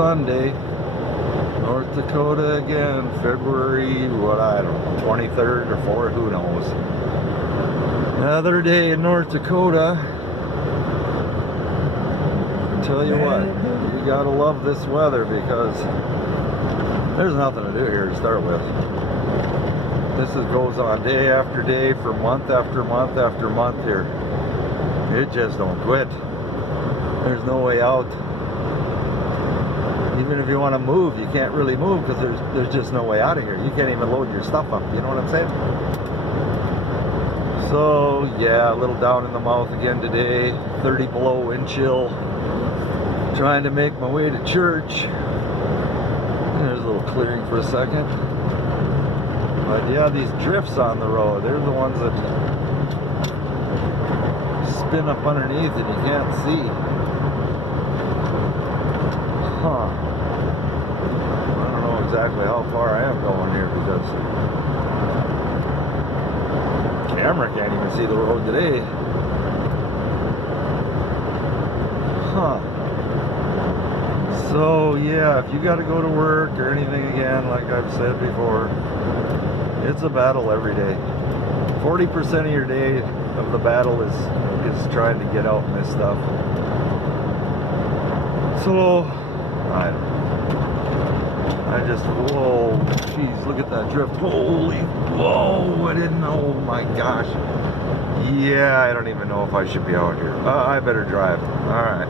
Sunday, North Dakota again, February, what, I don't know, 23rd or 4th, who knows. Another day in North Dakota. Tell you what, you gotta love this weather because there's nothing to do here to start with. This goes on day after day for month after month after month here. It just don't quit. There's no way out. Even if you want to move, you can't really move because there's just no way out of here. You can't even load your stuff up. You know what I'm saying? So yeah, a little down in the mouth again today. 30 below wind chill. Trying to make my way to church. There's a little clearing for a second. But yeah, these drifts on the road, they're the ones that spin up underneath and you can't see. Huh. I don't know exactly how far I am going here because the camera can't even see the road today. Huh. So yeah, if you got to go to work or anything again, like I've said before, it's a battle every day. 40% of your day of the battle is trying to get out in this stuff. So I just, whoa, jeez, look at that drift. Holy, whoa, I didn't know, oh my gosh. Yeah, I don't even know if I should be out here. I better drive. All right.